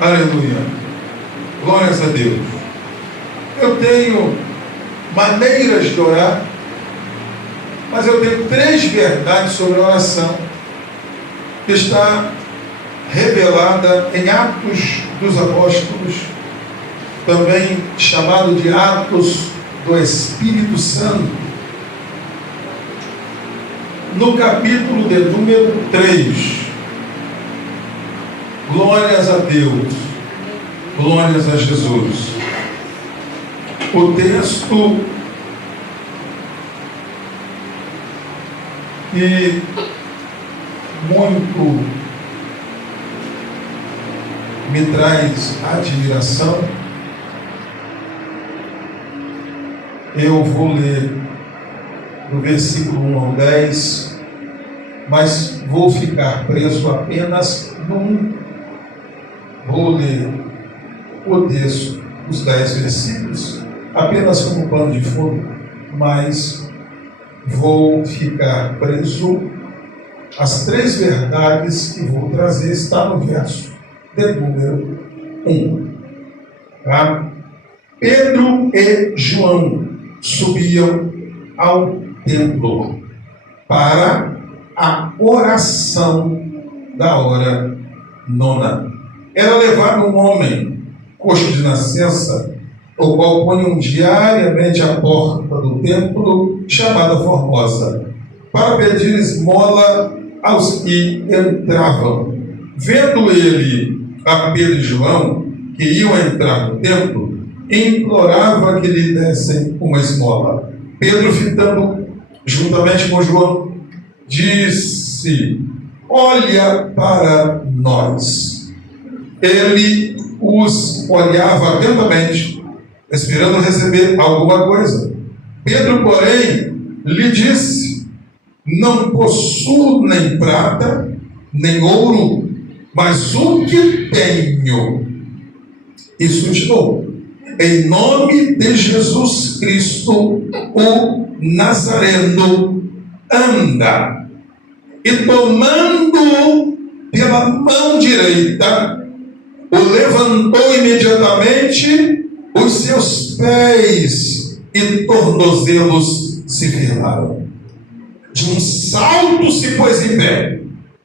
Aleluia. Glórias a Deus. Eu tenho maneiras de orar, mas eu tenho 3 verdades sobre a oração que está revelada em Atos dos Apóstolos, também chamado de Atos do Espírito Santo, no capítulo de número 3. Glórias a Deus, glórias a Jesus. O texto que muito me traz admiração, eu vou ler do versículo 1 ao 10, mas vou ficar preso apenas num. Vou ler o texto, os 10 versículos, apenas como pano de fundo, mas vou ficar preso. As 3 verdades que vou trazer está no verso de número 1. Tá? Pedro e João subiam ao templo para a oração da hora nona. Era levado um homem coxo de nascença, o qual punham diariamente à porta do templo, chamada Formosa, para pedir esmola aos que entravam. Vendo ele a Pedro e João, que iam entrar no templo, implorava que lhe dessem uma esmola. Pedro, fitando juntamente com João, disse: olha para nós. Ele os olhava atentamente, esperando receber alguma coisa. Pedro, porém, lhe disse: não possuo nem prata, nem ouro, mas o que tenho. Isso continuou: em nome de Jesus Cristo, o Nazareno, anda. E tomando-o pela mão direita, o levantou imediatamente, os seus pés e tornozelos se firmaram. De um salto se pôs em pé,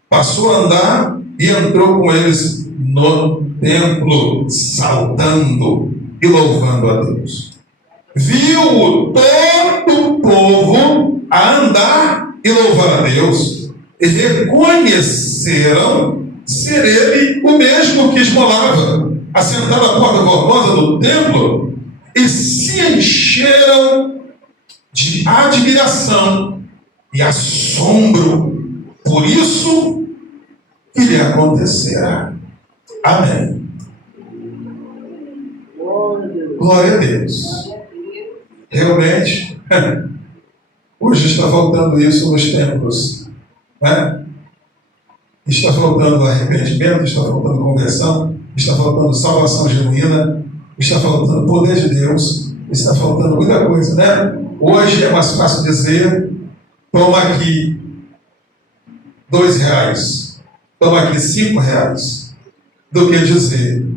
passou a andar e entrou com eles no templo, saltando e louvando a Deus. Viu-o todo o povo a andar e louvar a Deus, e reconheceram ser ele o mesmo que esmolava, assentado à porta formosa do templo, e se encheram de admiração e assombro por isso que lhe acontecerá. Amém. Glória a Deus. Realmente, hoje está faltando isso nos templos, né? Está faltando arrependimento, está faltando conversão, está faltando salvação genuína, está faltando poder de Deus, está faltando muita coisa, né? Hoje é mais fácil dizer: toma aqui R$2, toma aqui R$5, do que dizer: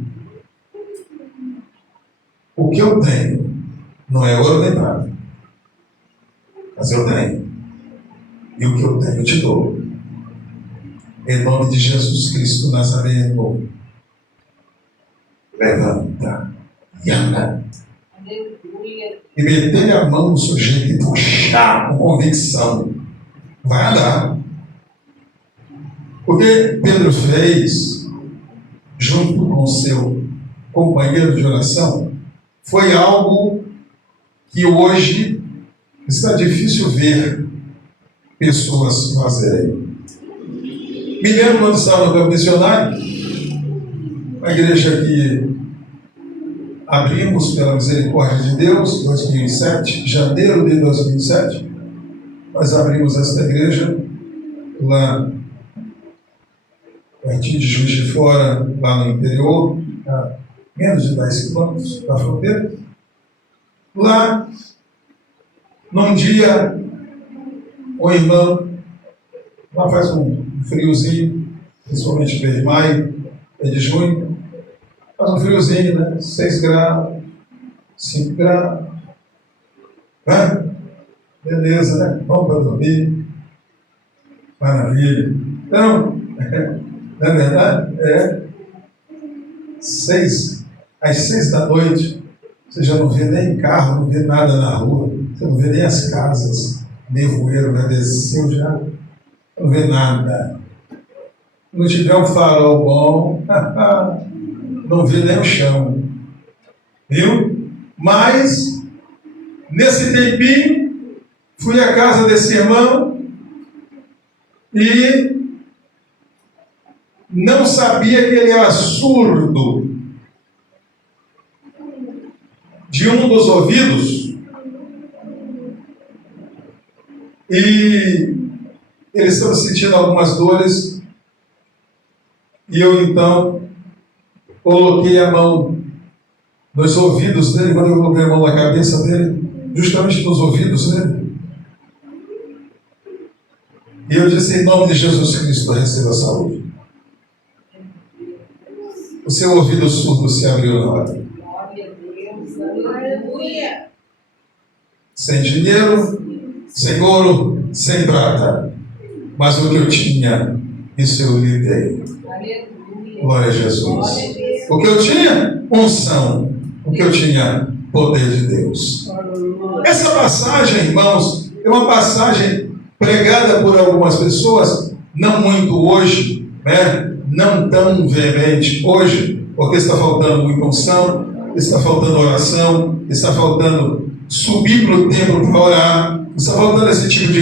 o que eu tenho não é ouro nem prata, mas eu tenho, e o que eu tenho eu te dou. Em nome de Jesus Cristo Nazareno, levanta e anda. E meter a mão no sujeito e puxar com convicção. Vai andar. O que Pedro fez, junto com seu companheiro de oração, foi algo que hoje está difícil ver pessoas fazerem. Me lembro quando estava no campo missionário, uma igreja que abrimos pela misericórdia de Deus, 2007, janeiro de 2007, nós abrimos esta igreja lá pertinho de Juiz de Fora, lá no interior, a menos de 10 quilômetros da fronteira. Lá, num dia, o irmão, lá faz um friozinho, principalmente mês de maio, mês de junho, Faz um friozinho, né? 6 graus, 5 graus. Né? Beleza, né? Bom para dormir. Maravilha. Então, não é verdade? Às 6 da noite, você já não vê nem carro, não vê nada na rua, você não vê nem as casas, nevoeiro já desceu já, não vê nada. Não tiver um farol bom, não vê nem o chão. Viu? Mas, nesse tempinho, fui à casa desse irmão e não sabia que ele era surdo. De um dos ouvidos, e ele estava sentindo algumas dores, e eu então coloquei a mão nos ouvidos dele. Quando eu coloquei a mão na cabeça dele, justamente nos ouvidos dele, e eu disse: em nome de Jesus Cristo, receba a saúde. O seu ouvido surdo se abriu na hora. Sem dinheiro, sem ouro, sem prata, mas o que eu tinha, isso eu lhe dei. Glória a Jesus. O que eu tinha? Unção. O que eu tinha? Poder de Deus. Essa passagem, irmãos, é uma passagem pregada por algumas pessoas, não muito hoje, né? Não tão veemente hoje, porque está faltando muita unção, está faltando oração, está faltando subir para o templo para orar, está faltando esse tipo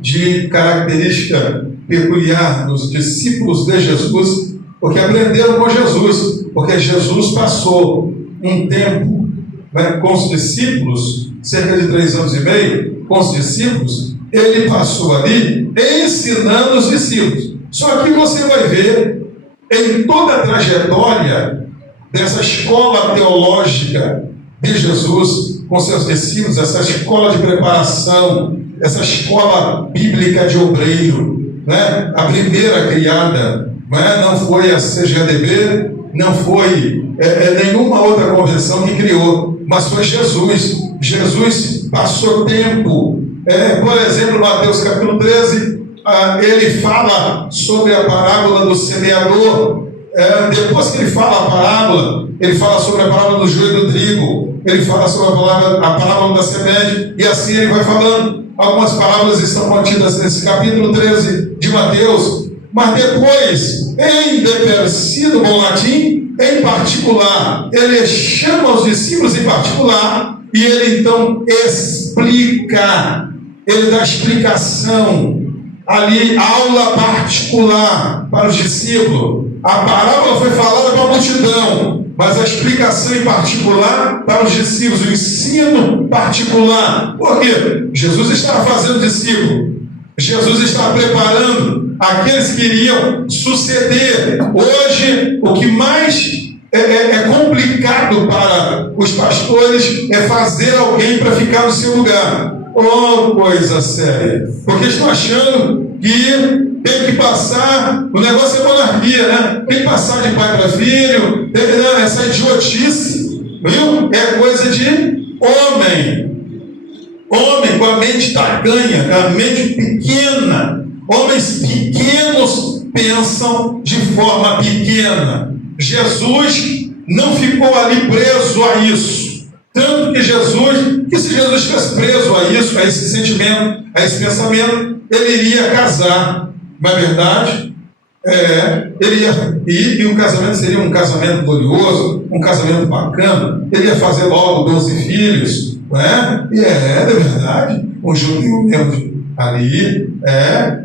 de característica peculiar nos discípulos de Jesus, porque aprenderam com Jesus, porque Jesus passou um tempo, né, com os discípulos, cerca de 3 anos e meio, com os discípulos, ele passou ali ensinando os discípulos. Só que você vai ver, em toda a trajetória dessa escola teológica de Jesus com seus discípulos, essa escola de preparação, essa escola bíblica de obreiro, né? A primeira criada, não foi a CGADB, não foi nenhuma outra convenção que criou, mas foi Jesus. Jesus passou tempo. Por exemplo, Mateus capítulo 13, ele fala sobre a parábola do semeador. Depois que ele fala a parábola, ele fala sobre a parábola do joio e do trigo, ele fala sobre a parábola da semente, e assim ele vai falando. Algumas parábolas estão contidas nesse capítulo 13 de Mateus, mas depois, em depercido bom latim, em particular, ele chama os discípulos em particular, e ele então explica, ele dá explicação, ali, aula particular para os discípulos. A parábola foi falada para a multidão, mas a explicação em particular para os discípulos, o ensino particular. Por quê? Jesus estava fazendo discípulo, Jesus estava preparando aqueles que iriam suceder. Hoje, o que mais é complicado para os pastores é fazer alguém para ficar no seu lugar. Oh, coisa séria, porque estão achando que tem que passar, o negócio é monarquia, né? Tem que passar de pai para filho, essa idiotice, viu? É coisa de homem com a mente tacanha, com a mente pequena. Homens pequenos pensam de forma pequena. Jesus não ficou ali preso a isso. Tanto que se Jesus estivesse preso a isso, a esse sentimento, a esse pensamento, ele iria casar. Não é verdade? Ele ia ir, e o casamento seria um casamento glorioso, um casamento bacana. Ele ia fazer logo 12 filhos, não é? E é verdade, um judeu mesmo ali,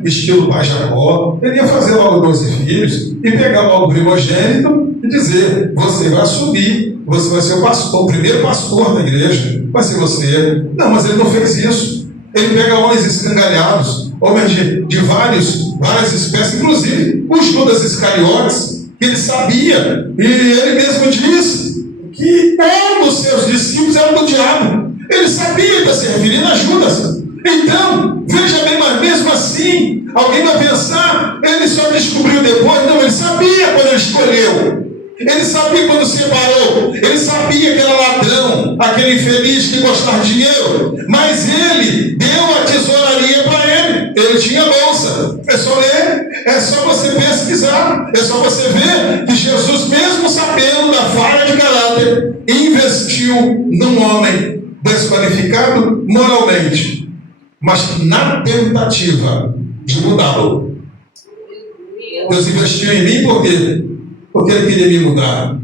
estilo pai Jacó. Ele ia fazer logo 12 filhos e pegar logo o primogênito e dizer: você vai assumir, você vai ser o pastor, o primeiro pastor da igreja, vai ser você. Não, mas ele não fez isso. Ele pega homens escangalhados, homens de várias espécies, inclusive o Judas Iscariotes, que ele sabia, e ele mesmo disse que um dos seus discípulos era do diabo. Ele sabia que se referindo a Judas. Então, veja bem, mas mesmo assim, alguém vai pensar, ele só descobriu depois. Não, ele sabia quando ele escolheu. Ele sabia quando separou, ele sabia que era ladrão, aquele infeliz que gostava de dinheiro, mas ele deu a tesouraria para ele. Ele tinha bolsa. É só ler, é só você pesquisar, é só você ver que Jesus, mesmo sabendo da falha de caráter, investiu num homem desqualificado moralmente, mas na tentativa de mudá-lo. Deus investiu em mim por quê? Porque Ele queria me mudar.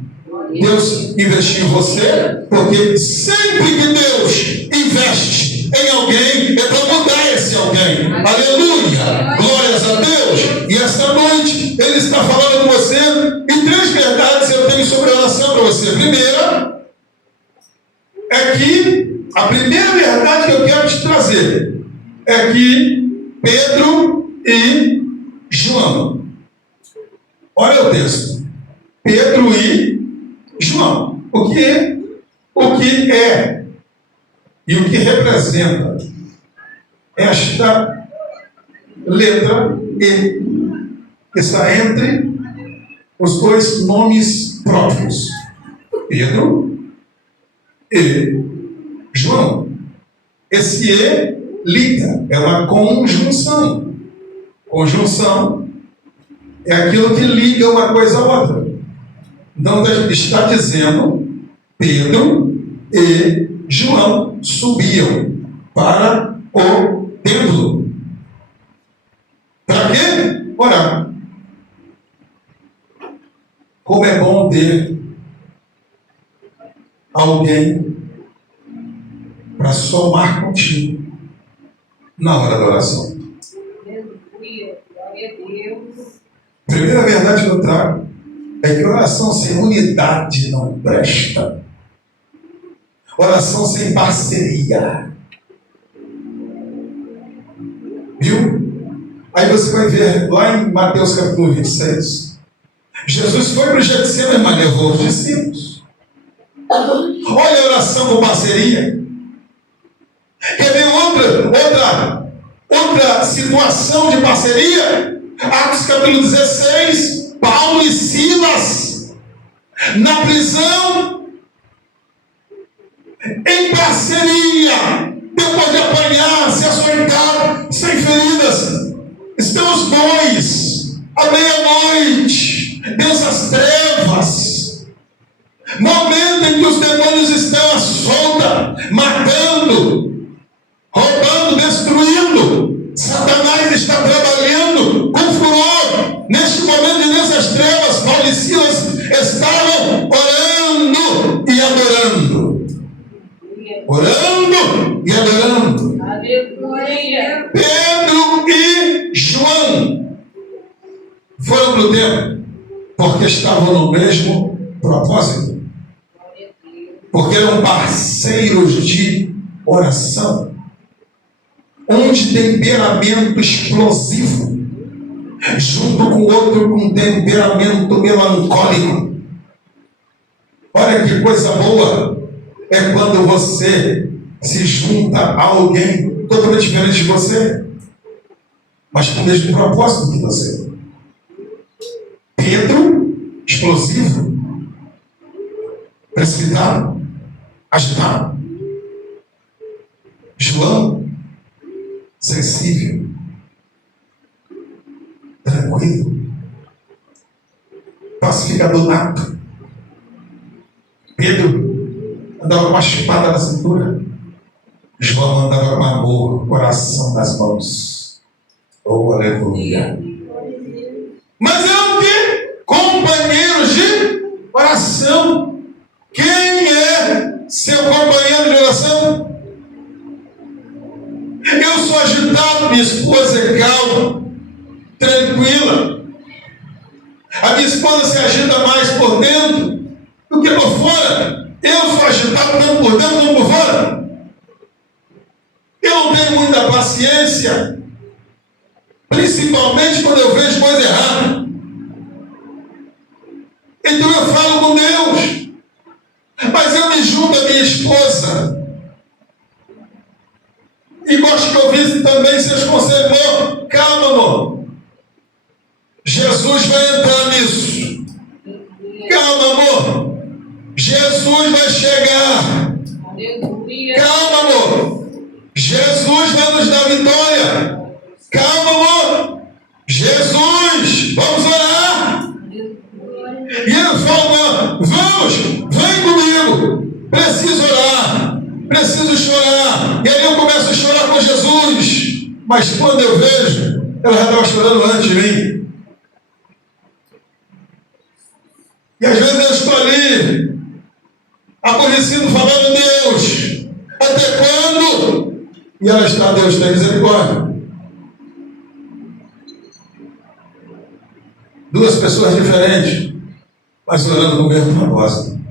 Deus investiu em você porque sempre que Deus investe em alguém é para mudar esse alguém. Aleluia! Glórias a Deus! E esta noite Ele está falando com você e 3 verdades eu tenho sobre a oração para você. Primeira é que a primeira verdade que eu quero te trazer é que Pedro e João. Olha o texto. Pedro e João. O que é e o que representa esta letra E que está entre os 2 nomes próprios, Pedro e João. Esse E liga, é uma conjunção. Conjunção é aquilo que liga uma coisa a outra. Então está dizendo, Pedro e João subiam para o templo. Para quê? Orar. Como é bom ter alguém para somar contigo na hora da oração. Primeira verdade que eu trago é que oração sem unidade não presta. Oração sem parceria. Viu? Aí você vai ver lá em Mateus capítulo 26. Jesus foi para o Getsemane, levou os discípulos. Olha a oração com parceria. Quer ver outra situação de parceria? Atos capítulo 16, Paulo e Silas na prisão, em parceria, depois de apanhar, se açoitar, sem feridas, estão os dois à meia-noite dessas trevas, momento em que os demônios estão à solta, matando, roubando, destruindo. Satanás está trabalhando com furor. Neste momento e nessas trevas, Paulo e Silas estavam orando e adorando. Orando e adorando. Aleluia. Pedro e João foram para o templo porque estavam no mesmo propósito. Porque eram parceiros de oração. Um de temperamento explosivo, junto com o outro com temperamento melancólico. Olha que coisa boa é quando você se junta a alguém totalmente diferente de você, mas com o mesmo propósito que você. Pedro, explosivo, precipitado, agitado. João, sensível, tranquilo, pacificador nato. Pedro andava com uma espada na cintura. João andava com amor, coração nas mãos. Oh, aleluia. Mas eram o quê? Companheiros de oração. Quem é seu companheiro de oração? Eu sou agitado, minha esposa é calma, tranquila. A minha esposa se agita mais por dentro do que por fora. Eu sou agitado tanto por dentro como por fora. Eu não tenho muita paciência, principalmente quando eu vejo coisa errada. Então eu falo com Deus, mas eu me junto à minha esposa e gosto que eu ouvisse também seus conselhos. Não, calma, amor. Jesus vai entrar nisso. Calma, Jesus vai chegar. Aleluia. Calma, amor. Jesus vai nos dar vitória. Calma, amor. Jesus, vamos orar. E ele fala: vamos, vem comigo. Preciso orar, preciso chorar. E aí eu começo a chorar com Jesus. Mas quando eu vejo, ela já estava chorando antes de mim. E às vezes eu estou ali, aborrecido, falando: Deus, até quando? E ela está: Deus tem misericórdia. Duas pessoas diferentes, mas orando com o mesmo propósito.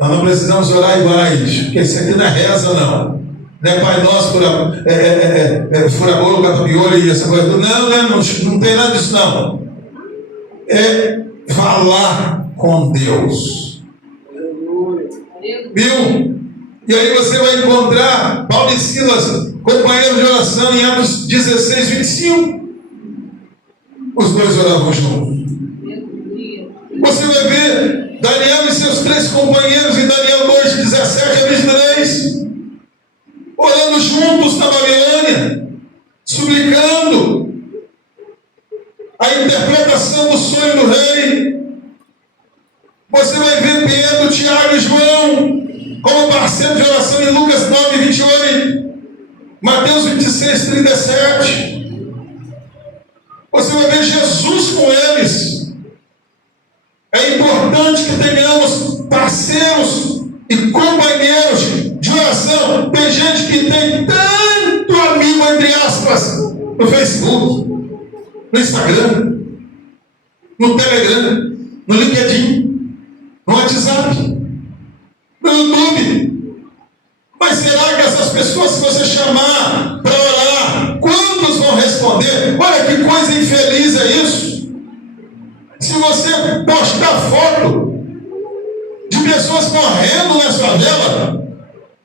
Nós não precisamos orar iguais, porque isso aqui não é reza, não. Não é Pai Nosso, fura-bolo, cata-piolho e essa coisa. Não tem nada disso, não. É falar com Deus. Viu? E aí você vai encontrar Paulo e Silas, companheiros de oração, em Atos 16, 25. Os dois oravam juntos. Você vai ver Daniel e seus 3 companheiros em Daniel 2, 17 a 23, orando juntos na Babilônia, suplicando a interpretação do sonho do rei. Você vai ver Pedro, Tiago e João como parceiro de oração em Lucas 9, 28, Mateus 26, 37. Você vai ver Jesus com eles. É importante que tenhamos parceiros e companheiros de oração. Tem gente que tem tanto amigo, entre aspas, no Facebook, no Instagram, no Telegram, no LinkedIn, no WhatsApp, no YouTube. Mas será que essas pessoas, se você chamar para orar, quantos vão responder? Olha que coisa infeliz é isso. Se você postar foto de pessoas morrendo nessa favela,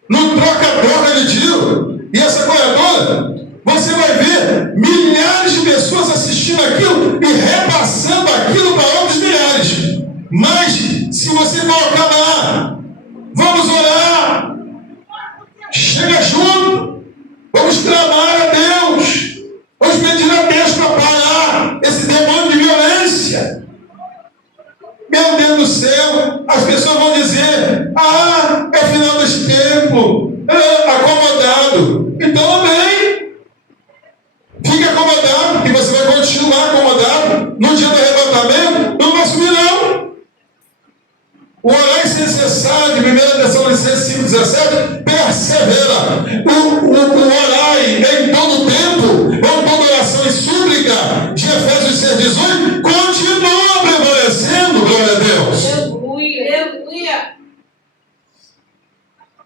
no troca-troca de tiro, e essa coisa toda, você vai ver milhares de pessoas assistindo aquilo e repassando aquilo para outros milhares. Mas, se você colocar lá, vamos orar, chega junto, vamos clamar a Deus, vamos pedir a Deus para parar esse demônio de violência. Meu Deus do céu, as pessoas vão dizer: é final desse tempo, acomodado. Então, amém. Fique acomodado, que você vai continuar acomodado. No dia do arrebatamento, não vai subir, não. O orar sem cessar, de 1 Tessalonicenses 5,17, persevera. O orar em todo tempo, ou toda oração e súplica, de Efésios 6,18, continua prevalecendo, glória a Deus. Aleluia.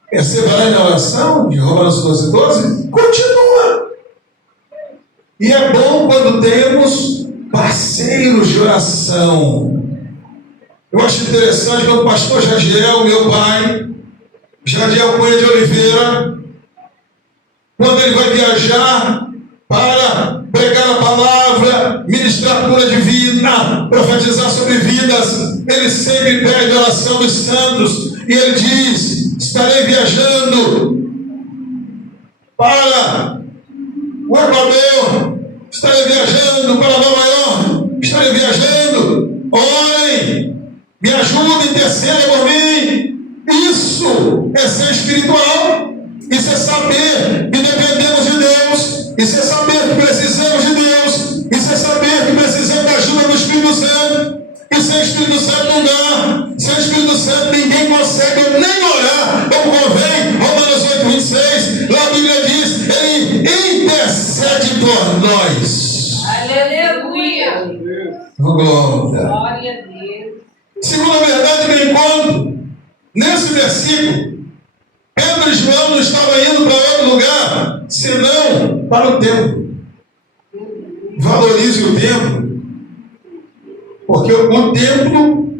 Perseverar na oração, de Romanos 12, continua. E é bom quando temos parceiros de oração. Eu acho interessante quando o pastor Jadiel, meu pai, Jadiel Cunha de Oliveira, quando ele vai viajar para pregar a palavra, ministrar cura de vida, profetizar sobre vidas, ele sempre pede a oração dos santos, e ele diz: estarei viajando para o Equador, estarei viajando para Nova York, estarei viajando, orem, me ajudem, intercedem por mim. Isso é ser espiritual. Isso é saber que dependemos de Deus. Isso é saber que precisamos de Deus. Isso é saber que precisamos da ajuda do Espírito Santo. E sem o Espírito Santo não dá. Sem o Espírito Santo ninguém consegue nem orar como convém. Romanos 8, 26. Lá a Bíblia diz: ele intercede por nós. Aleluia. Glória. Glória a Deus. Segunda verdade que eu encontro nesse versículo: Pedro e João não estavam indo para outro lugar, senão para o templo. Valorize o templo, porque o templo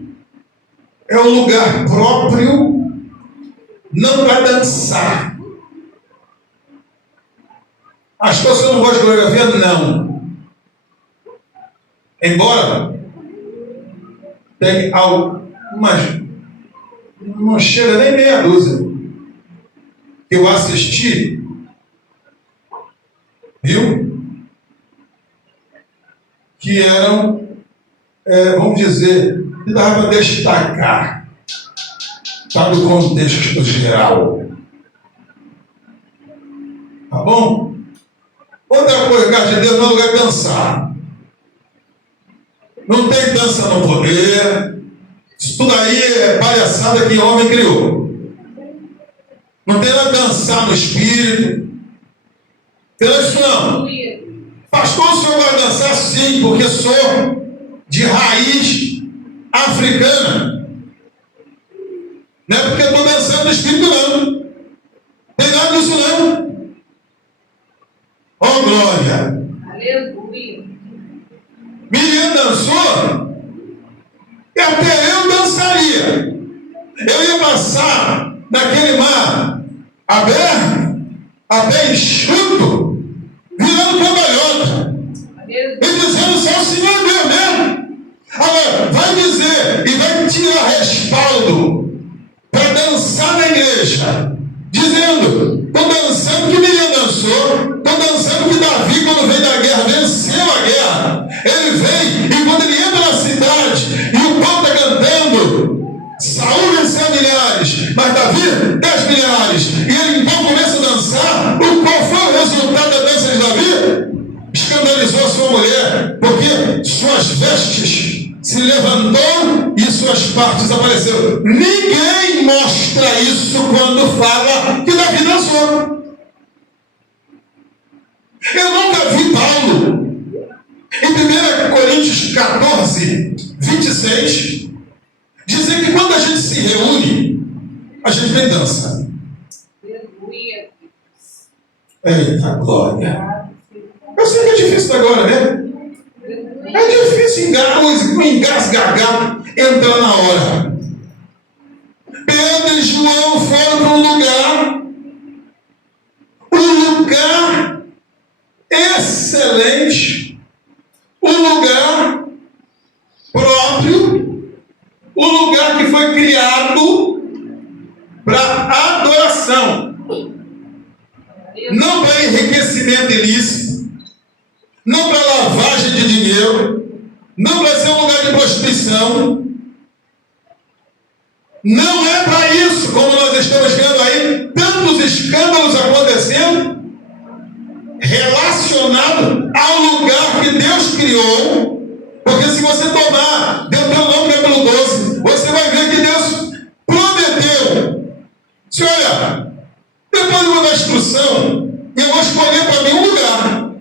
é um lugar próprio, não para dançar. As pessoas não gostam de coreografia? Não. Embora tem mas não chega nem meia dúzia que eu assisti, viu? Que eram, vamos dizer, que dava para destacar, tá, do contexto geral. Tá bom? Outra coisa, casa de Deus não é lugar de dançar. Não tem dança no poder. Isso tudo aí é palhaçada que homem criou. Não tem nada de dançar no espírito. Tem isso não. Aleluia. Pastor, o senhor vai dançar? Sim, porque sou de raiz africana. Não é porque eu estou dançando no espírito, não. Tem nada disso, não. Oh, glória! Aleluia. Miriam dançou, e até eu dançaria. Eu ia passar naquele mar aberto, a pé enxuto, virando cambalhota, e dizendo: só o Senhor Deus mesmo. Agora, vai dizer e vai tirar respaldo para dançar na igreja, dizendo: estou dançando que Miriam dançou, estou dançando que Davi, quando veio da guerra, venceu a guerra. Ele vem, e quando ele entra na cidade, e o povo está cantando, Saúl venceu milhares, mas Davi 10 milhares, e ele então começa a dançar. Qual foi o resultado da dança de Davi? Escandalizou a sua mulher, porque suas vestes se levantou e suas partes apareceram. Ninguém mostra isso quando fala que Davi dançou. Eu nunca vi Paulo, em 1 Coríntios 14, 26, dizer que quando a gente se reúne, a gente vem dança. Aleluia. Eita glória! Eu sei que é difícil agora, né? É difícil engasgar, entrar na hora. Pedro e João foram para um lugar excelente, um lugar próprio, um lugar que foi criado para adoração, não para enriquecimento ilícito, não para lavagem de dinheiro, não para ser um lugar de prostituição. Não é para isso, como nós estamos vendo aí, tantos escândalos acontecendo, relacionado ao lugar que Deus criou. Porque se você tomar Deuteronômio capítulo 12, você vai ver que Deus prometeu. Se olha, depois eu vou dar instrução, e eu vou escolher para mim um lugar.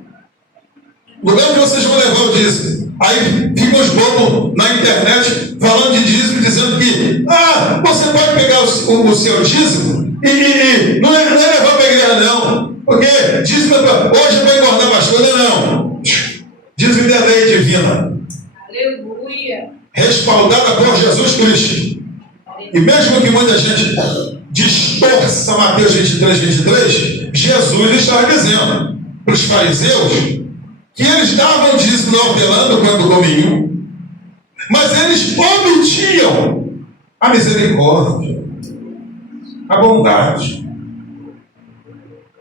Lugar que vocês vão levar o dízimo. Aí ficam os bobos na internet falando de dízimo, dizendo que você pode pegar o seu dízimo e não é levar para a igreja, não. Porque dízimo hoje é para engordar bastante, não. Dízimo é lei divina. Aleluia. Respaldada por Jesus Cristo. E mesmo que muita gente distorça Mateus 23, 23, Jesus estava dizendo para os fariseus que eles davam dízimo no hortelã quando comiam, mas eles omitiam a misericórdia, a bondade.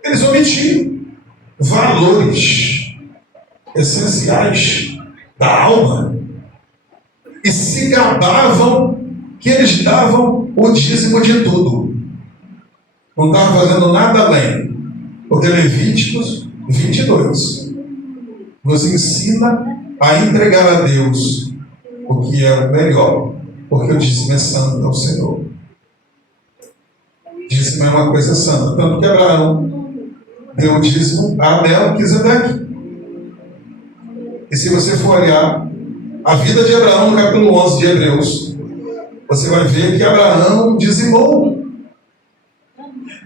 Eles omitiam valores essenciais da alma e se gabavam que eles davam o dízimo de tudo. Não estavam fazendo nada além, porque Levíticos 22 nos ensina a entregar a Deus o que é o melhor, porque o dízimo é santo ao Senhor. Dízimo é uma coisa santa, tanto que Abraão deu o dízimo a Melquisedeque. E se você for olhar a vida de Abraão no capítulo 11 de Hebreus, você vai ver que Abraão dizimou.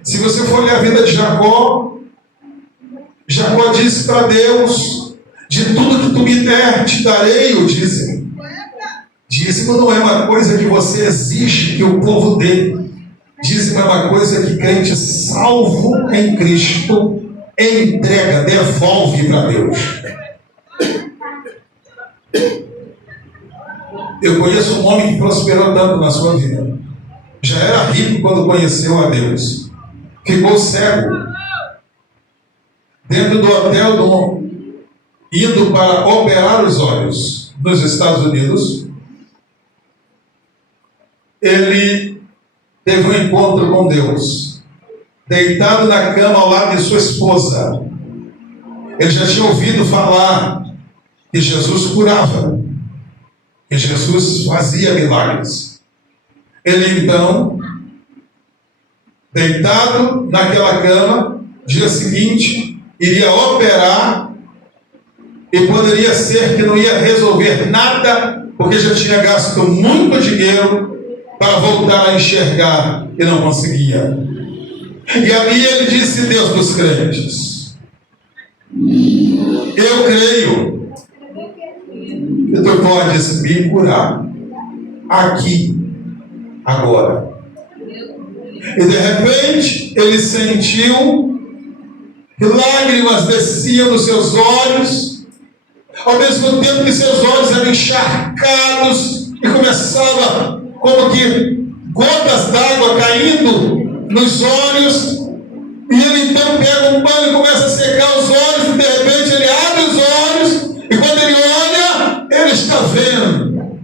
Se você for olhar a vida de Jacó, Jacó disse para Deus: de tudo que tu me der, te darei o dízimo. Dízimo não é uma coisa que você exige que o povo dê. Dízimo é uma coisa que crente salvo em Cristo entrega, devolve para Deus. Eu conheço um homem que prosperou tanto na sua vida. Já era rico quando conheceu a Deus. Ficou cego. Dentro do hotel indo para operar os olhos nos Estados Unidos, ele teve um encontro com Deus. Deitado na cama ao lado de sua esposa. Ele já tinha ouvido falar que Jesus curava, que Jesus fazia milagres. Ele então, deitado naquela cama, dia seguinte, iria operar e poderia ser que não ia resolver nada, porque já tinha gasto muito dinheiro para voltar a enxergar e não conseguia. E ali ele disse: Deus dos crentes, eu creio que tu podes me curar aqui, agora. E de repente ele sentiu que lágrimas desciam dos seus olhos, ao mesmo tempo que seus olhos eram encharcados e começava como que gotas d'água caindo nos olhos. E ele então pega um pano e começa a secar os olhos, e de repente ele abre os olhos, e quando ele olha, ele está vendo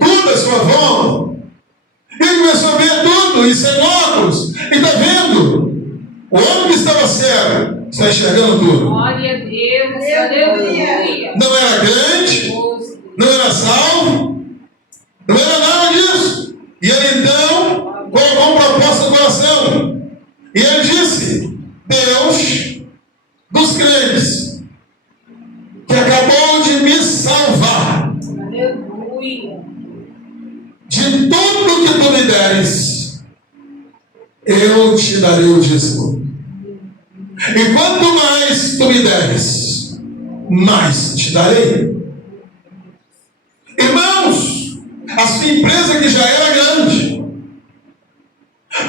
tudo à sua volta. Ele começou a ver tudo, e sem óculos, e está vendo. O homem que estava cego está enxergando tudo. Glória a Deus, aleluia. Não era crente, não era salvo, não era nada disso. E ele então colocou uma proposta no coração. E ele disse: Deus dos crentes, que acabou de me salvar, Aleluia. de tudo que tu me deres, eu te darei o dízimo. E quanto mais tu me deres, mais te darei. Irmãos, a sua empresa, que já era grande,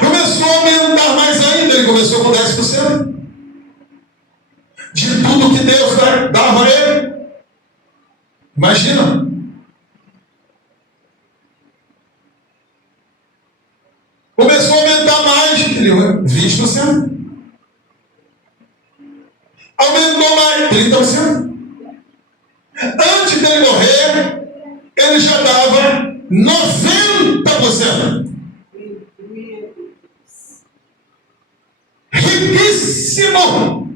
começou a aumentar mais ainda. Ele começou com 10% de tudo que Deus dava a ele. Imagina. Começou a aumentar mais, 20%. Aumentou mais, 30%. Antes dele morrer, ele já dava 90%. Riquíssimo!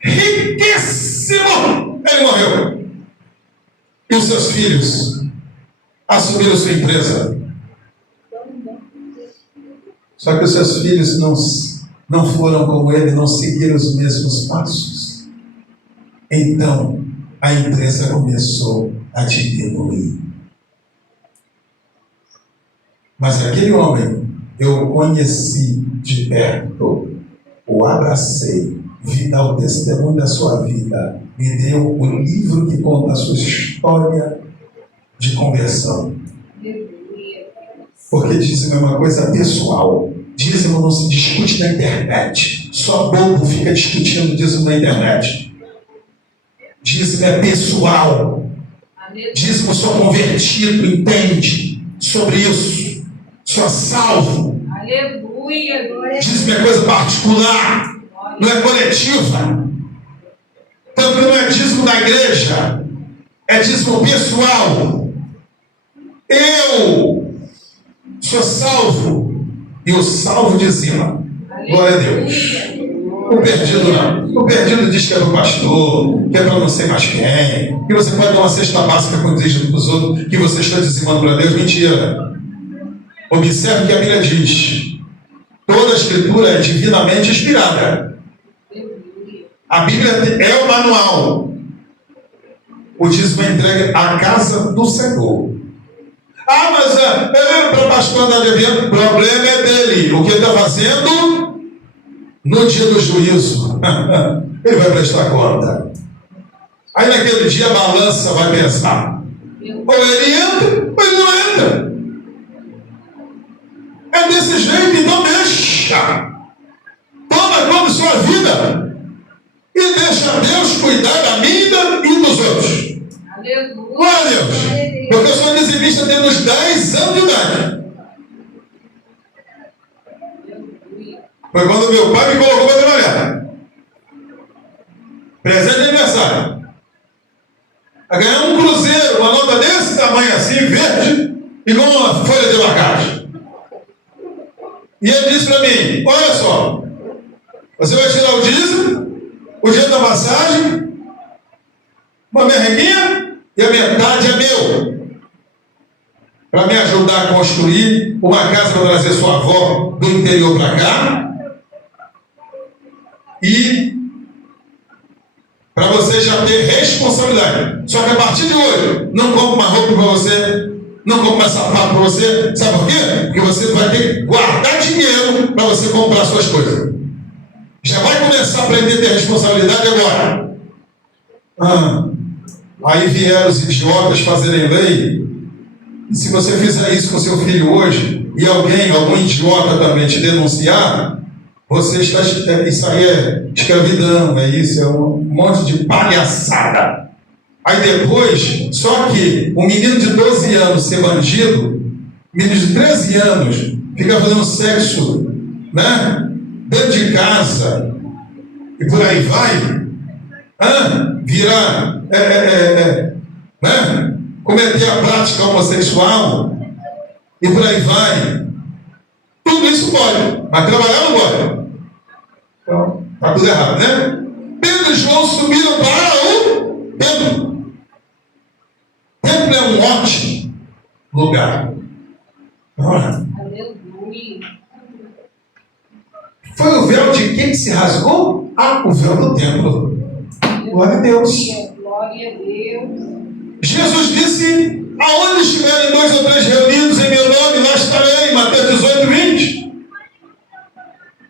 Riquíssimo! Ele morreu. E os seus filhos assumiram sua empresa. Só que os seus filhos não foram como ele, não seguiram os mesmos passos. Então, a empresa começou a diminuir. Mas aquele homem, eu o conheci de perto, o abracei, vi dar o testemunho da sua vida, me deu o livro que conta a sua história de conversão. Porque dízimo é uma coisa pessoal. Dízimo não se discute na internet. Só bobo fica discutindo dízimo na internet. Dízimo é pessoal. Dízimo só convertido entende sobre isso. Só salvo. Aleluia. Dízimo é coisa particular, não é coletiva. Tanto que não é dízimo da igreja, é dízimo pessoal. Eu sou salvo e o salvo dizima. Glória a Deus. O perdido não. O perdido diz que é do pastor, que é para não sei mais quem, que você pode dar uma cesta básica com o dízimo para os outros, que você está dizimando para Deus. Mentira. Observe o que a Bíblia diz. Toda a escritura é divinamente inspirada. A Bíblia é o manual. O dízimo é entregue à casa do Senhor. Ah, mas para o pastor andar de avião, o problema é dele. O que ele está fazendo no dia do juízo, ele vai prestar conta. Aí naquele dia a balança vai pensar. Ou ele entra, ou ele não entra. É desse jeito, então deixa. Toma conta de sua vida. E deixa Deus cuidar da minha e dos outros. Aleluia. Glória a Deus. Porque eu sou dizimista desde os 10 anos de idade. Foi quando meu pai me colocou para trabalhar. Presente de aniversário. A ganhar um cruzeiro, uma nota desse tamanho assim, verde, igual uma folha de abacate. E ele disse para mim: olha só, você vai tirar o dízimo, o dinheiro da passagem, uma merrequinha, e a metade é meu. Para me ajudar a construir uma casa para trazer sua avó do interior para cá. E para você já ter responsabilidade. Só que a partir de hoje, não compre uma roupa para você, não compre mais sapato para você. Sabe por quê? Porque você vai ter que guardar dinheiro para você comprar suas coisas. Já vai começar a aprender a ter responsabilidade agora. Aí vieram os idiotas fazerem lei. E se você fizer isso com seu filho hoje, e algum idiota também te denunciar, você está, isso aí é escravidão, é isso, é um monte de palhaçada. Aí depois, só que um menino de 12 anos ser bandido, menino de 13 anos, fica fazendo sexo, né? Dentro de casa, e por aí vai, virar, né? Cometer a prática homossexual, e por aí vai. Tudo isso pode, mas trabalhar não pode. Então, está tudo errado, né? Pedro e João subiram para o templo. O templo é um ótimo lugar. Aleluia. Foi o véu de quem que se rasgou? O véu do templo. Glória a Deus. Glória a Deus. Jesus disse: aonde estiverem 2 ou 3 reunidos em meu nome, lá estarei. Mateus 18, 20.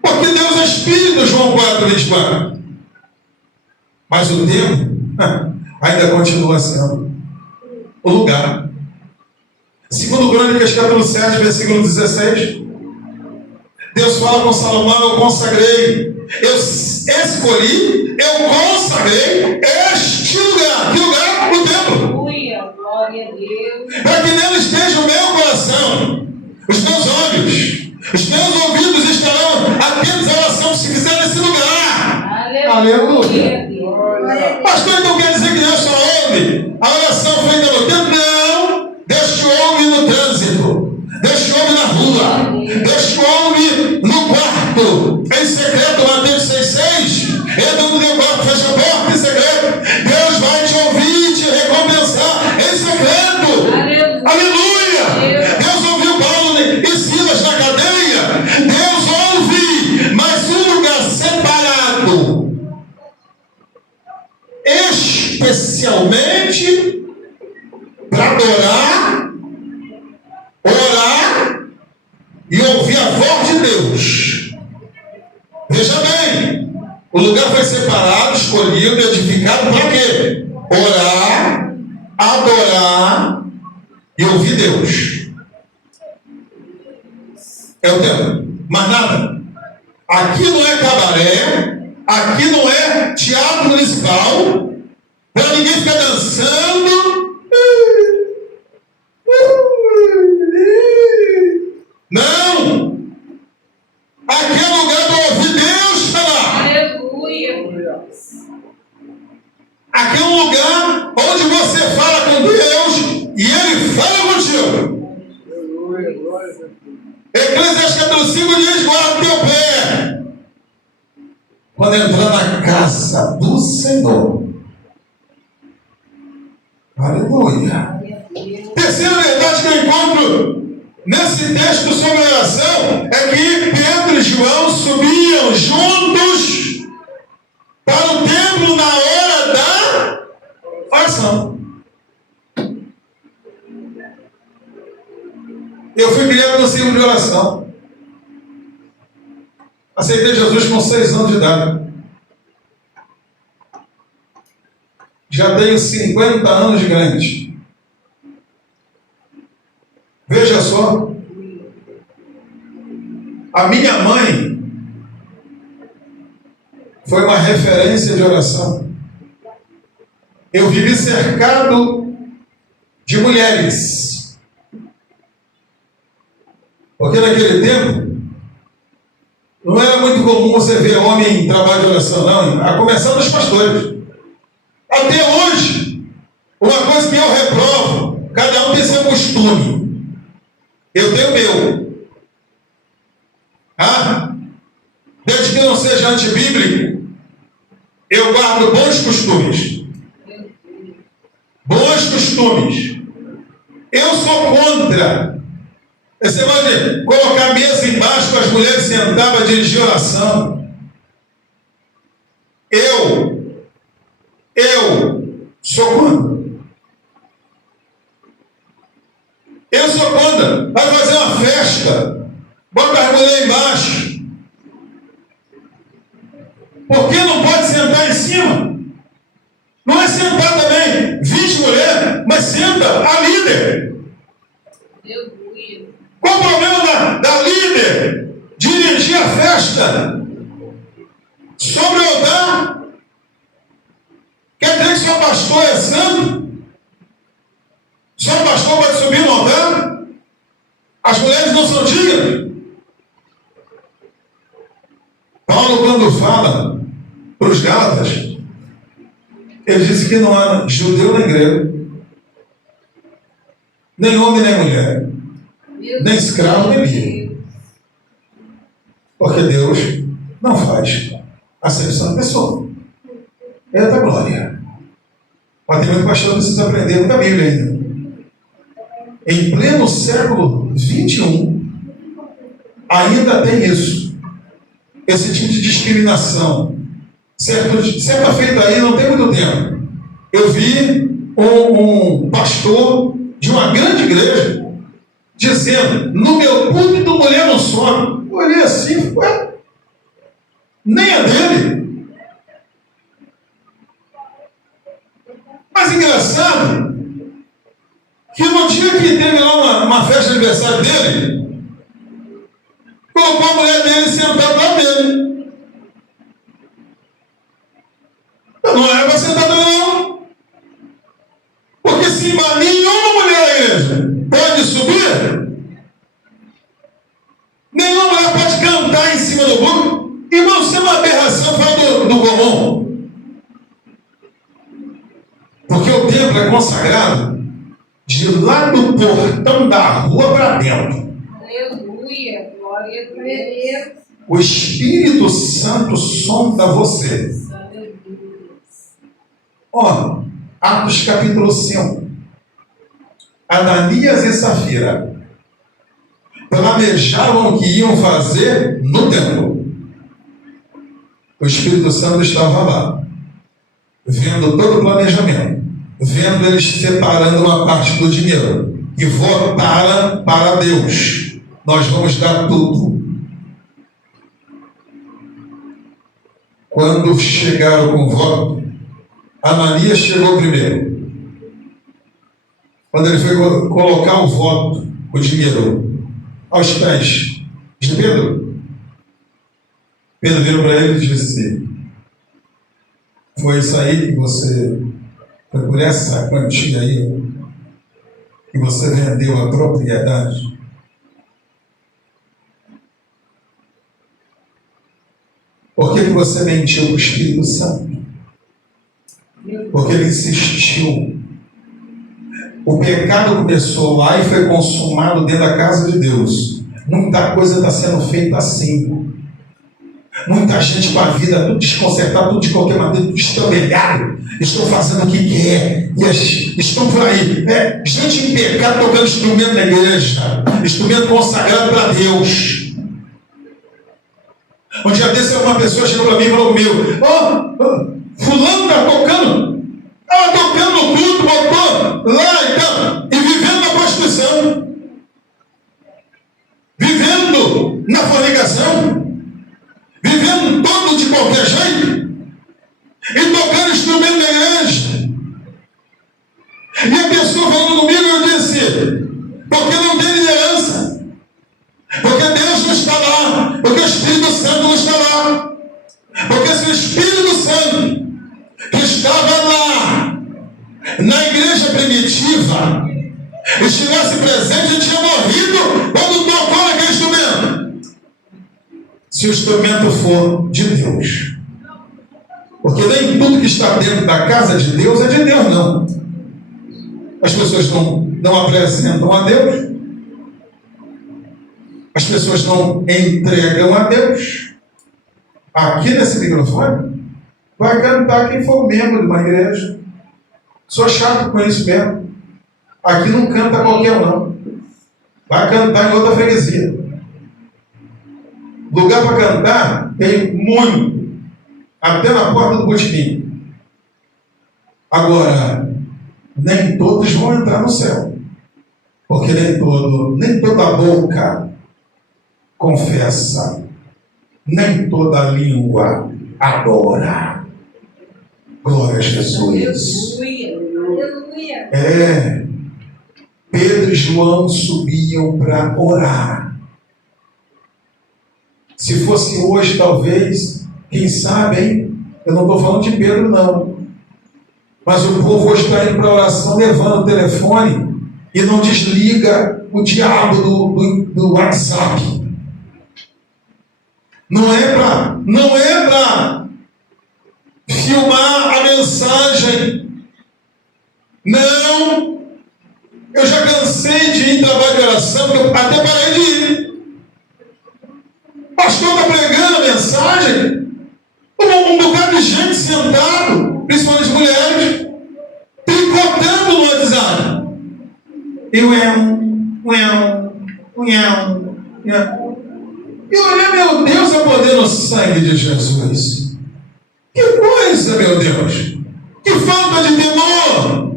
Porque Deus é Espírito, João 4, 24. Mas o templo ainda continua sendo o lugar. Segundo Crônicas, capítulo 7, versículo 16. Deus fala com Salomão: eu consagrei, eu escolhi, eu consagrei este lugar. Que lugar? O templo. Aleluia. Glória a Deus. Para que nele esteja o meu coração, os meus olhos, os meus ouvidos estarão atentos à oração que se fizer nesse lugar. Aleluia. Pastor, então quer dizer que Deus só ouve a oração feita no templo? Não. Deus te ouve no trânsito, Deus te ouve na rua, Deus te ouve no quarto, em secreto. Mateus 6,6. Entra no teu quarto, fecha a porta em secreto. Deus vai te ouvir e te recompensar em secreto. Aleluia. Deus ouviu Paulo e Silas na cadeia. Deus ouve, mas um lugar separado, especialmente para adorar, orar e ouvir a voz de Deus. Veja bem, o lugar foi separado, escolhido, edificado para quê? Orar, adorar e ouvir Deus. É o tempo. Mas nada. Aqui não é cabaré, aqui não é teatro municipal, para ninguém ficar dançando. Não! Aqui é lugar para ouvir Deus falar. Aleluia. Aqui é um lugar onde você fala com Deus e Ele fala contigo. Eclesiastes capítulo 5 diz: guarda o teu pé quando entrar na casa do Senhor. Aleluia. Terceira verdade que eu encontro nesse texto sobre oração é que Pedro e João subiam juntos para o templo na hora da oração. Eu fui criado no círculo de oração. Aceitei Jesus com 6 anos de idade. Já tenho 50 anos de crente. Veja só. A minha mãe foi uma referência de oração. eu vivi cercado de mulheres. Porque naquele tempo, não era muito comum você ver homem em trabalho de oração, não, a começar dos pastores. Até hoje, uma coisa que eu reprovo, cada um tem seu costume. Eu tenho o meu. Desde que não seja antibíblico, eu guardo bons costumes. Bons costumes. Eu sou contra. Você pode colocar a mesa embaixo para as mulheres sentar para dirigir oração. Eu sou contra. Eu sou contra. Vai fazer uma festa, bota as mulheres embaixo. Por que não pode sentar em cima? Não é sentar também 20 mulheres, mas senta a líder. Qual o problema da líder dirigir a festa sobre o altar? Quer dizer que seu pastor é santo? Só o pastor pode subir no altar? As mulheres não são dignas? Paulo, quando fala para os Gálatas, ele disse que não há judeu nem grego, nem homem nem mulher, nem escravo nem livre. Porque Deus não faz acepção de pessoa. Eita glória! Mas tem muito pastor que precisa aprender muita Bíblia ainda. Em pleno século XXI, ainda tem isso. Esse tipo de discriminação. Certa feita aí, não tem muito tempo, eu vi um pastor de uma grande igreja dizendo: no meu púlpito mulher não sobe. Eu olhei assim, ué, nem é dele. Mas engraçado que no dia que teve lá uma festa de aniversário dele, colocou a mulher dele sentada lá dele. Não era para sentar dele, não. Porque se nenhuma mulher da igreja pode subir, nenhuma mulher pode cantar em cima do púlpito. Irmão, isso é uma aberração fora do comum. Porque o templo é consagrado de lá do portão da rua para dentro. Aleluia, glória a Deus. O Espírito Santo sonda você. Atos capítulo 5. Ananias e Safira planejavam o que iam fazer no templo. O Espírito Santo estava lá, vendo todo o planejamento, vendo eles separando uma parte do dinheiro, e votaram para Deus: nós vamos dar tudo. Quando chegaram com o voto, Ananias chegou primeiro. Quando ele foi colocar o voto, o dinheiro, aos pés de Pedro, Pedro virou para ele e disse: foi isso aí que você, foi por essa quantia aí que você vendeu a propriedade? Por que você mentiu para o Espírito Santo? Porque ele insistiu. O pecado começou lá e foi consumado dentro da casa de Deus. Muita coisa está sendo feita assim. Muita gente com a vida tudo desconcertada, tudo de qualquer maneira, tudo estrambelhado. Estão fazendo o que quer. E estão por aí. Gente em pecado tocando instrumento na igreja. Instrumento consagrado para Deus. Um dia desse, uma pessoa chegou para mim e falou comigo: fulano está tocando. Estava tocando no culto, botou lá e tal. E vivendo na prostituição. Vivendo na fornicação. Vivendo todo de qualquer jeito. E tocando instrumento na igreja. E a pessoa falando comigo, eu disse: porque não tem liderança. Porque Deus não está lá. Porque o Espírito Santo não está lá. Porque se o Espírito Santo que estava lá na igreja primitiva estivesse presente, ele tinha morrido quando tocou naquele instrumento. Se o instrumento for de Deus. Porque nem tudo que está dentro da casa de Deus é de Deus, não. As pessoas não apresentam a Deus. As pessoas não entregam a Deus. Aqui nesse microfone, vai cantar quem for membro de uma igreja. Sou chato com isso mesmo. Aqui não canta qualquer um, não. Vai cantar em outra freguesia. Lugar para cantar tem muito. Até na porta do botequim. Agora, nem todos vão entrar no céu. Porque nem toda boca confessa. Nem toda língua adora. Glória a Jesus. Aleluia. Pedro e João subiam para orar. Se fosse hoje, talvez, quem sabe, hein? Eu não estou falando de Pedro, não. Mas o povo hoje está indo para a oração, levando o telefone e não desliga o diabo do WhatsApp. Não é para filmar a mensagem. Não. Eu já cansei de ir em trabalho de oração, porque eu até parei de ir. O pastor está pregando a mensagem, um bocado de gente sentado, principalmente mulheres, tricotando no WhatsApp. E olha, meu Deus, a poder no sangue de Jesus. Que coisa, meu Deus! Que falta de temor!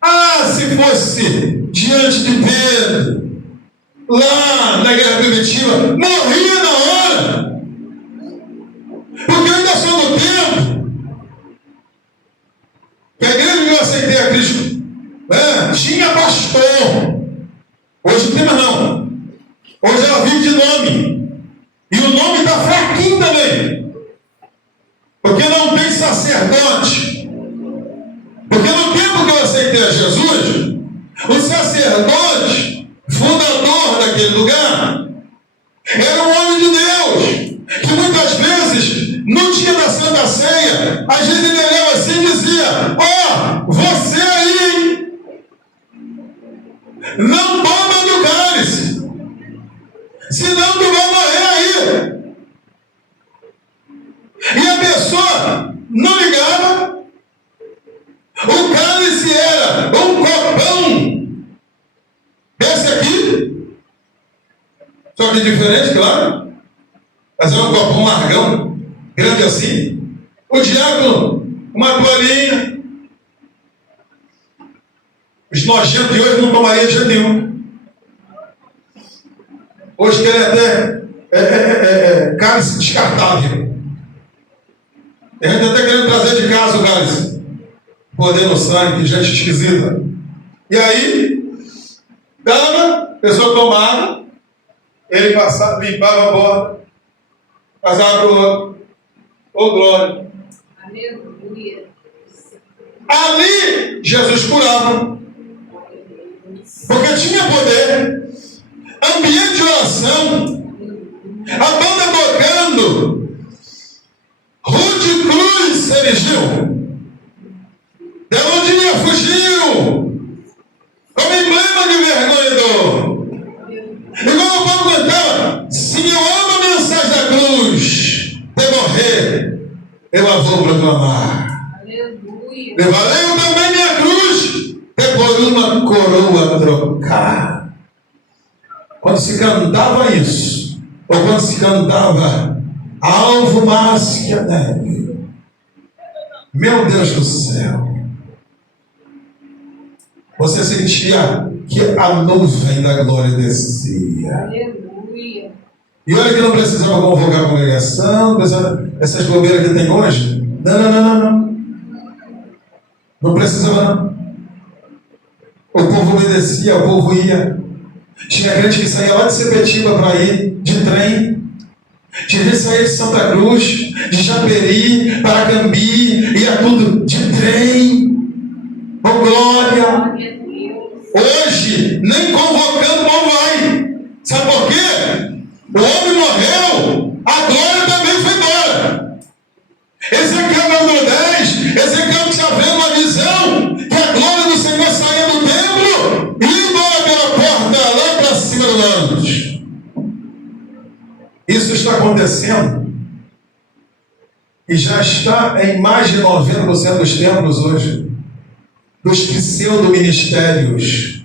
Ah, se fosse diante de Pedro, lá na guerra primitiva, morria na hora. Porque eu ainda sou do tempo que a igreja que eu aceitei a Cristo tinha pastor. Hoje não tem mais não. Hoje ela vive de nome. E o nome está fraquinho também. Porque não tem sacerdote. Porque no tempo que eu aceitei a Jesus, o sacerdote, fundador daquele lugar, era um homem de Deus, que muitas vezes, no dia da Santa Ceia, a gente ele olhava assim e dizia: ó, você aí, hein? Não toma do cálice, senão tu vai morrer aí. E a pessoa não ligava. O cálice era um copão desse aqui, só que diferente, claro, mas é um copão largão, grande assim. O diácono, uma toalhinha. Os nojentos de hoje não tomariam de jeito nenhum. Hoje querem até cálice descartável. A gente até querendo trazer de casa o cálice. Poder no sangue, gente esquisita. E aí, dava, a pessoa tomava, ele passava, limpava a borda, passava para o outro. Ô glória! Aleluia. Ali, Jesus curava. Porque tinha poder. Ambiente de oração. A banda tocando. Rude Cruz se erigiu. Delondinha fugiu. Como emblema de vergonha. Igual o povo cantava: se eu amo a mensagem da cruz, de morrer, eu a vou proclamar. Aleluia. Valeu também minha cruz, é por uma coroa trocar. Quando se cantava isso, ou quando se cantava alvo mais que a neve, meu Deus do céu, você sentia que a nuvem da glória descia. Aleluia. E olha que não precisava convocar a congregação, não precisava, essas bobeiras que tem hoje. Não. Não precisava não. O povo obedecia, o povo ia. Tinha gente que saía lá de Sepetiba para ir de trem. Tinha gente que saía de Santa Cruz, de Japeri, Paracambi, ia tudo de trem. oh glória. Glória a Deus. Hoje, nem convocando não vai. Sabe por quê? O homem morreu, a glória também foi embora. Ezequiel capítulo 10, Ezequiel está vendo uma visão que a glória do Senhor saía do templo e ia embora pela porta lá para cima do lance. Isso está acontecendo e já está em mais de 90% dos templos hoje, dos pseudo-ministérios,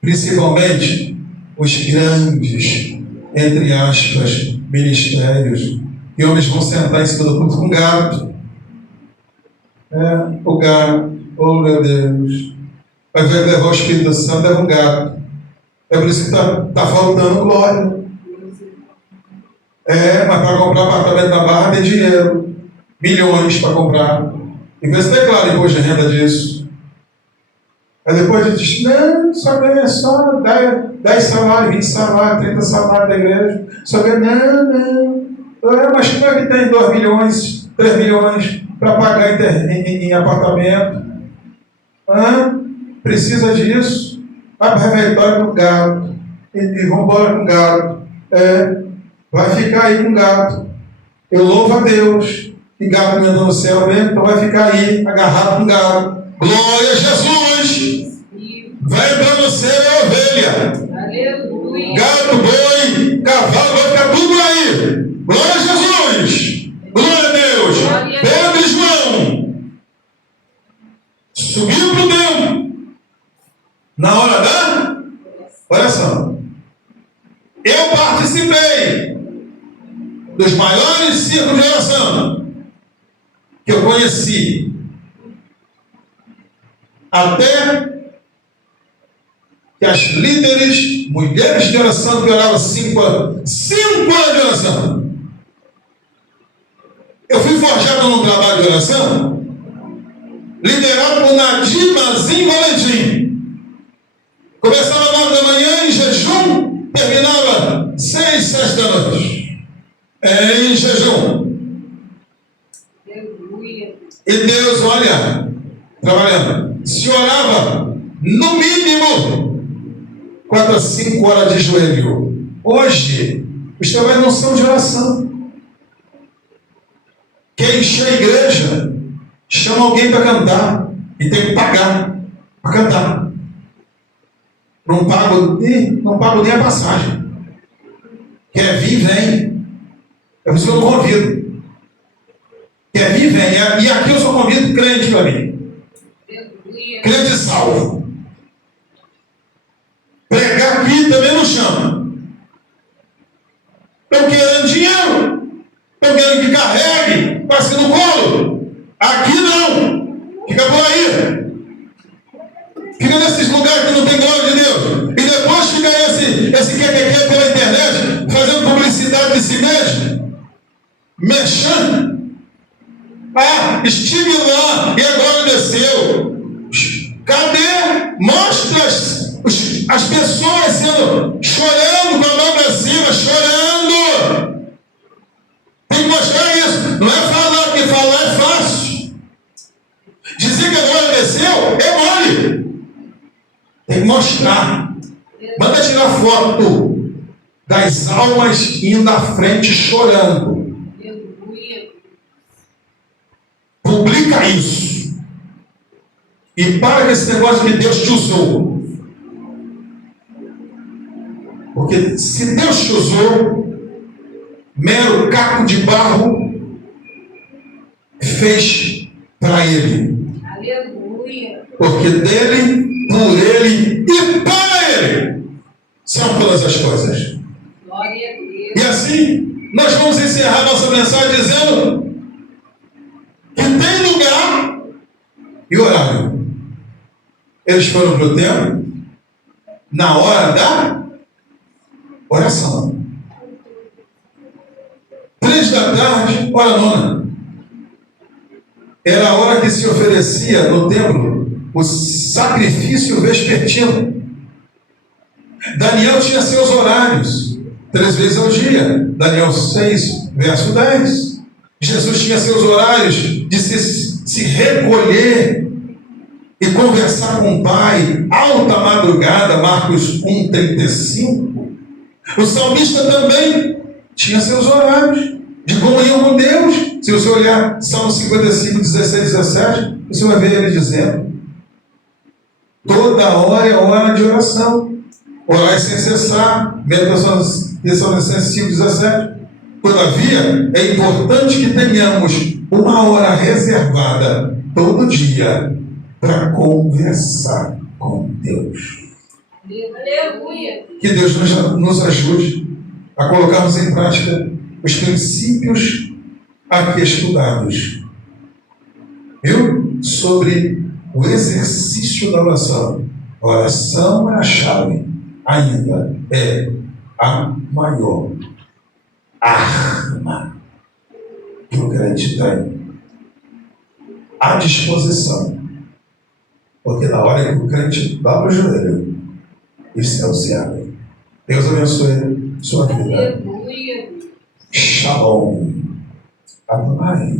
principalmente os grandes, entre aspas, ministérios, e homens vão sentar em cima do púlpito com gato. O gato, oh meu Deus, ao invés de levar o Espírito Santo, leva um gato. É por isso que está faltando glória. Mas para comprar apartamento na Barra tem dinheiro, milhões para comprar. E você declara imposto de renda disso. Aí depois diz, não, só ganha só 10 salários, 20 salários, 30 salários da igreja. Só ganha, não. Mas como é que tem 2 milhões, 3 milhões para pagar em apartamento? Precisa disso? Vai para o refeitório com gato. E vamos embora com gato. Vai ficar aí com gato. Eu louvo a Deus. E gato não entra no céu mesmo, então vai ficar aí agarrado com gato. Glória a Jesus! Vai entrar no céu é ovelha. Aleluia. Gato, boi, cavalo, vai ficar tudo aí. Glória a Jesus! Glória a Deus! Pedro e João subiu para o templo na hora da oração. Eu participei dos maiores círculos de oração que eu conheci. Até que as líderes, mulheres de oração que oravam 5 anos de oração. Eu fui forjado num trabalho de oração, liderado por Nadir Mazin Valentim. Começava às 9 da manhã em jejum, terminava 6, 7 da noite. Em jejum. Aleluia. E Deus, olha, trabalhando. Se orava, no mínimo, 4 a 5 horas de joelho. Hoje, os trabalhos não são de oração. Quem enche a igreja, chama alguém para cantar. E tem que pagar para cantar. Não pago nem a passagem. Quer vir, vem. É por isso que eu não convido. Quer vir, vem. E aqui eu só convido crente para mim. Crente salvo. Pregar aqui também não chama. Estão querendo dinheiro. Estão querendo que carregue, passe no colo. Aqui não. Fica por aí. Fica nesses lugares que não tem glória de Deus. E depois fica esse que pela internet, fazendo publicidade de si mesmo. Mexendo. Estive lá e agora desceu. Cadê? Mostra as pessoas chorando com a mão para cima, chorando. Tem que mostrar isso. Não é falar, porque falar é fácil. Dizer que agora desceu é mole. Tem que mostrar. Manda tirar foto das almas indo à frente chorando. Publica isso. E para com esse negócio que Deus te usou. Porque se Deus te usou, mero caco de barro, fez para Ele. Aleluia. Porque dele, por Ele e para Ele são todas as coisas. Glória a Deus. E assim, nós vamos encerrar nossa mensagem dizendo que tem lugar e horário. Eles foram para o templo na hora da oração. 3 da tarde, hora nona. Era a hora que se oferecia no templo o sacrifício vespertino. Daniel tinha seus horários, 3 vezes ao dia. Daniel 6, verso 10. Jesus tinha seus horários de se recolher e conversar com o Pai, alta madrugada, Marcos 1,35. O salmista também tinha seus horários de comunhão com Deus. Se você olhar Salmo 55, 16, 17, você vai ver ele dizendo: toda hora é hora de oração. Orar sem cessar. 1 Tessalonicenses 5, 17. Todavia, é importante que tenhamos uma hora reservada todo dia para conversar com Deus. Aleluia. Que Deus nos ajude a colocarmos em prática os princípios aqui estudados, viu? Sobre o exercício da oração. A oração é a chave, ainda é a maior arma que o crente tem à disposição. Porque na hora que o crente dobra o joelho, os céus se abrem. Deus abençoe sua vida. Aleluia. Shalom. Adonai.